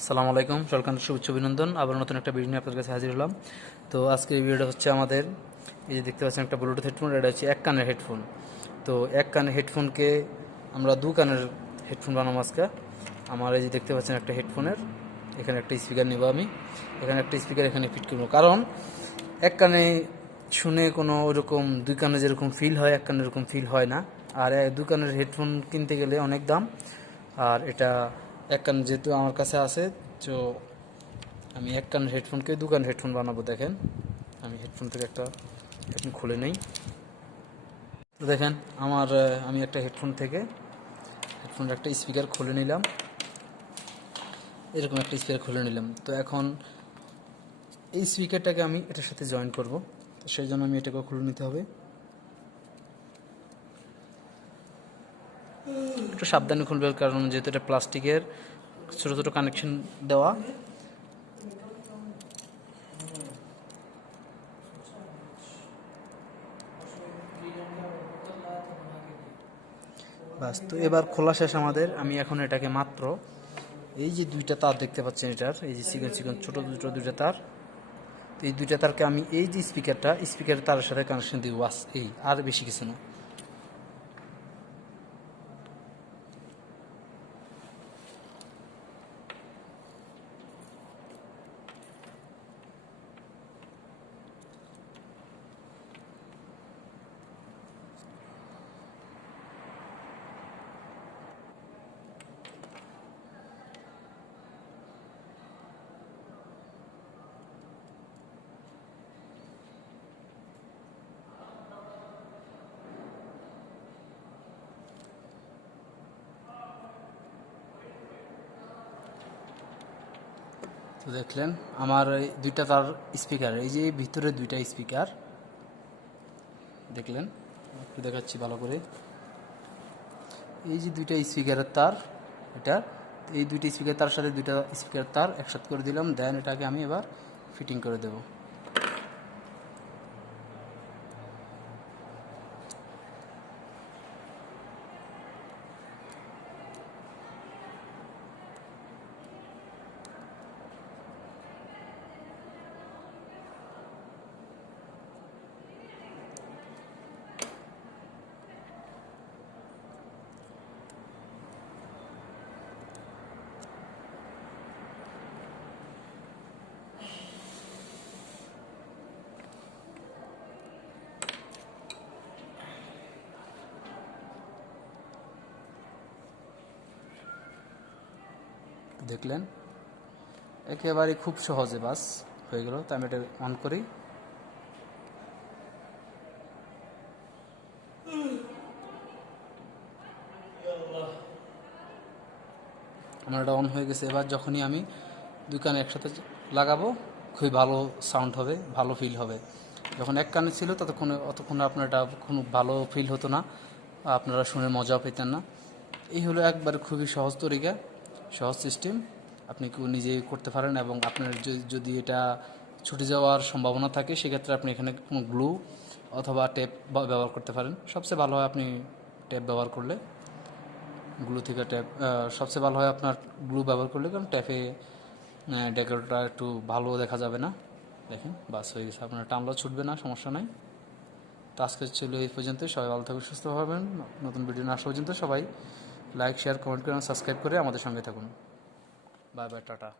আসসালামু আলাইকুম, সরকারের শুভেচ্ছা অভিনন্দন। আবার নতুন একটা ভিডিও নিয়ে আপনাদের কাছে হাজির হলাম। তো আজকের এই ভিডিওটা হচ্ছে আমাদের, এই যে দেখতে পাচ্ছেন একটা ব্লুটুথ হেডফোন, এটা হচ্ছে এক কানের হেডফোন। তো এক কানের হেডফোনকে আমরা দু কানের হেডফোন বানাবো আজকে। আমার এই যে দেখতে পাচ্ছেন একটা হেডফোনের এখানে একটা স্পিকার নেব আমি, এখানে একটা স্পিকার এখানে ফিট করবো, কারণ এক কানে শুনে কোনো ওরকম দুই কানে যেরকম ফিল হয় এক কানে এরকম ফিল হয় না। আর দু কানের হেডফোন কিনতে গেলে অনেক দাম। আর এটা এক কান যেহেতু আমার কাছে আছে, তো আমি এক কানের হেডফোনকে দু কানের হেডফোন বানাবো। দেখেন, আমি হেডফোন থেকে একটা হেডফোন খুলে নেই। তো দেখেন আমি একটা হেডফোন থেকে হেডফোনের একটা স্পিকার খুলে নিলাম, এরকম একটা স্পিকার খুলে নিলাম। তো এখন এই স্পিকারটাকে আমি এটার সাথে জয়েন করব, তো সেই জন্য আমি এটাকে খুলে নিতে হবে। একটু সাবধানে খুলবে, কারণ যেহেতু এটা প্লাস্টিকের ছোটো ছোটো কানেকশন দেওয়া। বাস, তো এবার খোলা শেষ আমাদের। আমি এখন এটাকে মাত্র এই যে দুইটা তার দেখতে পাচ্ছেন, এটার এই যে চিকন চিকন ছোটো ছোটো দুইটা তার, তো এই দুইটা তারকে আমি এই যে স্পিকারের তারের সাথে কানেকশন দিব। বাস, এই আর বেশি কিছু না। তো দেখলেন আমার এই দুইটা তার স্পিকার, এই যে ভিতরে দুইটা স্পিকার দেখলেন, একটু দেখাচ্ছি ভালো করে। এই যে দুইটা স্পিকারের তার, এটা এই দুইটা স্পিকার তার সাথে দুইটা স্পিকার তার একসাথে করে দিলাম। দেন এটাকে আমি এবার ফিটিং করে দেব। দেখলেন একেবারে খুব সহজে বাস হয়ে গেল। তো আমি এটা অন করি। আমার এটা অন হয়ে গেছে। এবার যখনই আমি দুই কানে একসাথে লাগাবো, খুবই ভালো সাউন্ড হবে, ভালো ফিল হবে। যখন এক কানে ছিল অতক্ষণে আপনার এটা কোনো ভালো ফিল হতো না, আপনারা শুনে মজাও পেতেন না। এই হলো একবার খুবই সহজ তরিকা, সহজ সিস্টেম। আপনি নিজেই করতে পারেন, এবং আপনার যদি এটা ছুটে যাওয়ার সম্ভাবনা থাকে, সেক্ষেত্রে আপনি এখানে কোনো গ্লু অথবা টেপ ব্যবহার করতে পারেন। সবচেয়ে ভালো হয় আপনি টেপ ব্যবহার করলে, গ্লু থেকে ট্যাপ সবচেয়ে ভালো হয় আপনার গ্লু ব্যবহার করলে, কারণ ট্যাপে ডেকোরটা একটু ভালো দেখা যাবে না। দেখেন বাস হয়ে গেছে, আপনার টানলেও ছুটবে না, সমস্যা নাই। তো আজকে ছিল এই পর্যন্ত। সবাই ভালো থাকুন, সুস্থ হবেন। নতুন ভিডিও না আসা পর্যন্ত সবাই লাইক, শেয়ার, কমেন্ট করে, সাবস্ক্রাইব করে আমাদের সঙ্গে থাকুন। Bye bye, tata.